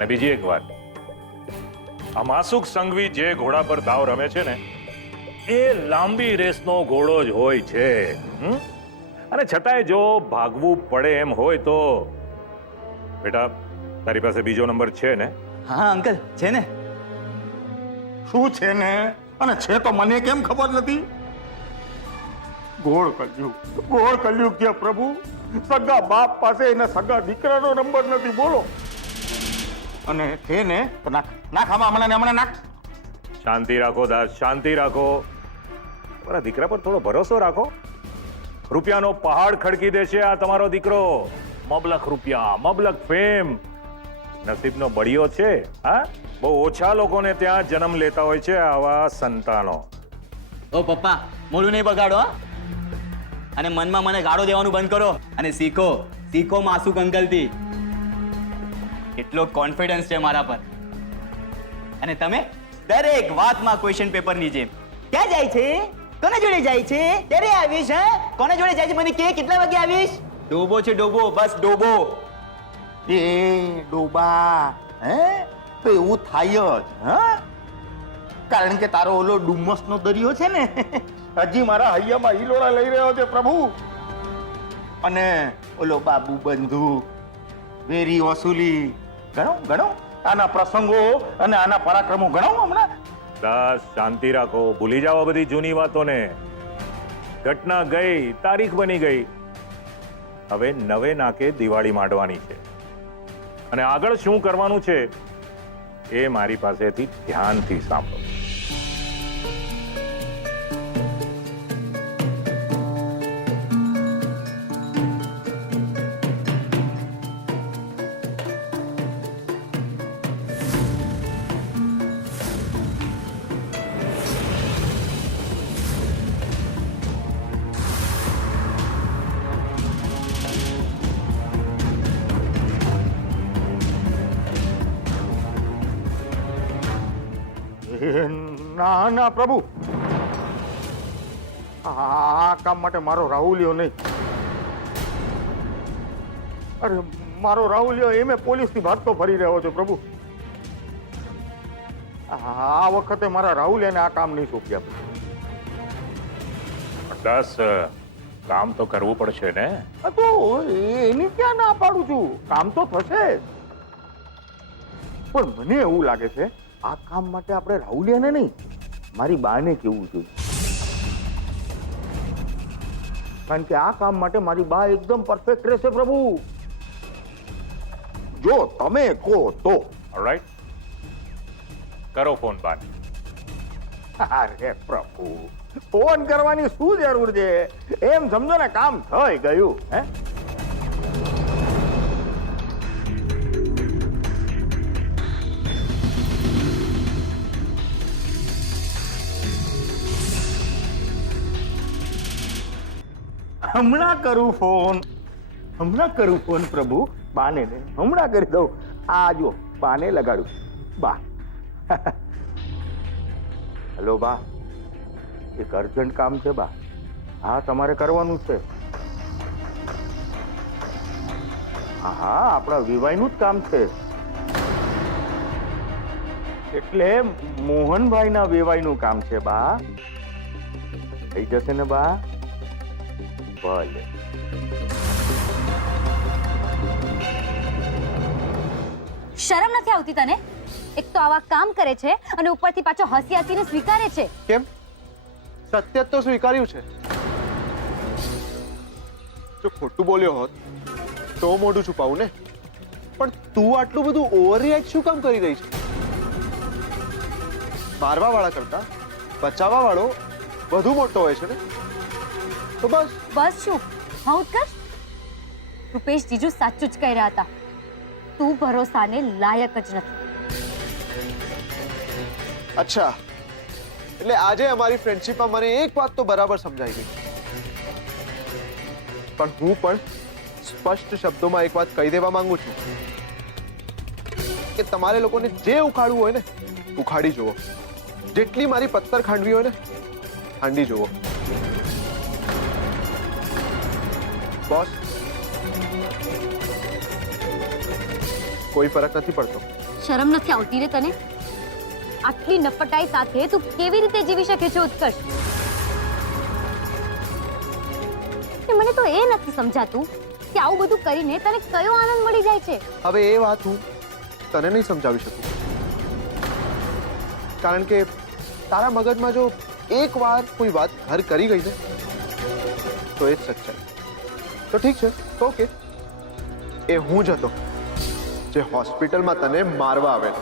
અને બીજી એક વાત, આ માસુક સંઘવી જે ઘોડા પર દાવ રમે છે ને, એ લાંબી રેસનો ઘોડો જ હોય છે. અને છતાંય જો ભાગવું પડે એમ હોય તો બેટા, તારી પાસે બીજો નંબર છે ને? હા અંકલ, છે ને. શું છે ને? અને છે તો મને કેમ ખબર નથી? ગોળ કલયુગ છે પ્રભુ. સગા બાપ પાસે એના સગા દીકરાનો નંબર નથી, બોલો. અને છે ને તો નાખ નાખ, હમણાં નાખ. શાંતિ રાખો દાસ, શાંતિ રાખો. તમારા દીકરા પર થોડો ભરોસો રાખો. રૂપિયાનો પહાડ ખડકી દેશે આ તમારો દીકરો. મબલખ રૂપિયા, મબલખ ફેમ, નસીબનો બળિયો છે. હા, બહુ ઓછા લોકોને ત્યાં જન્મ લેતા હોય છે આવા સંતાનો. ઓ પપ્પા, મોડું નહીં બગાડો. અને મનમાં મને ગાળો દેવાનું બંધ કરો અને શીખો માસુક અંકલથી. એટલો કોન્ફિડન્સ છે મારા પર. અને તમે દરેક વાતમાં ક્વેશ્ચન પેપરની જેમ, ક્યાં જાય છે, કોના જોડે જાય છે, ક્યારે આવીશ, હે, કોના જોડે જાય છે મને કે, કેટલા વાગે આવીશ. ડોબો છે ડોબો, બસ ડોબો. એ ડોબા, હે? તો એવું થાય જ, હા? કારણ કે તારો ઓલો ડુમ્મસનો દરિયો છે ને, હજી મારા હૈયામાં હિલોળા લઈ રહ્યો છે પ્રભુ. અને ઓલો બાબુ બંધુ, વેરી વસૂલી, ગણો આના પ્રસંગો અને આના પરાક્રમો ગણો હમણાં. દાસ, શાંતિ રાખો. ભૂલી જાઓ બધી જૂની વાતોને. ઘટના ગઈ, તારીખ બની ગઈ. હવે નવે નાકે દિવાળી માંડવાની છે. અને આગળ શું કરવાનું છે એ મારી પાસેથી ધ્યાનથી સાંભળો. ના પ્રભુ, આ કામ માટે મારો રાહુલિયો નહીં. અરે મારો રાહુલિયો એમે પોલીસથી ભાગતો ફરી રહ્યો છે પ્રભુ. આ વખતે મારા રાહુલિયાને આ કામ નહીં સોંપ્યા. દાસ, કામ તો કરવું પડશે ને. તો એની ક્યાં ના પાડું છું, કામ તો થશે જ. પણ મને એવું લાગે છે આ કામ માટે આપણે રાહુલિયાને નહીં, મારી બાને કેવું જોઈએ. કારણ કે આ કામ માટે મારી બા એકદમ પરફેક્ટ રહેશે પ્રભુ. જો તમે કહો તો. ઓલરાઈટ, કરો ફોન બાને. અરે પ્રભુ, ફોન કરવાની શું જરૂર છે? એમ સમજો ને કામ થઈ ગયું. હે, હમણાં કરું ફોન પ્રભુ. બાને ને હમણાં કરી દઉં. આ જો બાને લગાડું. બા, હેલો બા, એક અર્જન્ટ કામ છે બા. હા, તમારે કરવાનું છે. હા, આપણા વિવાહનું જ કામ છે. એટલે મોહનભાઈના વેવાઈનું કામ છે બા. થઈ જશે ને બા? ભલે. શરમ નથી આવતી તને? એક તો આવા કામ કરે છે અને ઉપરથી પાછો હસી હસીને સ્વીકારે છે. કેમ? સત્ય તો સ્વીકાર્યું છે. જો ખોટું બોલ્યો હોત તો મોઢું છુપાવું ને. પણ તું આટલું બધું ઓવર રિએક્ટ શું કામ કરી રહી છે? મારવા વાળા કરતા બચાવવા વાળો વધુ મોટો હોય છે ને. તો બસ શું? હા ઉત્કર્ષ, રૂપેશ જીજુ સાચું જ કહી રહ્યા હતા. તું ભરોસાને લાયક જ નથી. અચ્છા, એટલે આજે અમારી ફ્રેન્ડશિપમાં મને એક વાત તો બરાબર સમજાઈ ગઈ. પણ હું પણ સ્પષ્ટ શબ્દોમાં એક વાત કહી દેવા માંગુ છું કે તમારે લોકોને જે ઉખાડવું હોય ને ઉખાડી જુઓ. જેટલી મારી પત્તર ખાંડવી હોય ને ખાંડી જુઓ. બોસ, કોઈ ફરક નથી પડતો. શરમ નથી આવતી ને તને? આટલી નફટાઈ સાથે તું કેવી રીતે જીવી શકે છે ઉત્કર્ષ? કે મને તો એ નથી સમજાતું કે આવું બધું કરીને તને કયો આનંદ મળી જાય છે. હવે એ વાત હું તને નહીં સમજાવી શકું, કારણ કે તારા મગજમાં જો એકવાર કોઈ વાત ઘર કરી ગઈ ને તો એ જ સચ્ચાઈ. તો ઠીક છે, ઓકે, એ હું જ હતો જે હોસ્પિટલમાં તને મારવા આવેલો.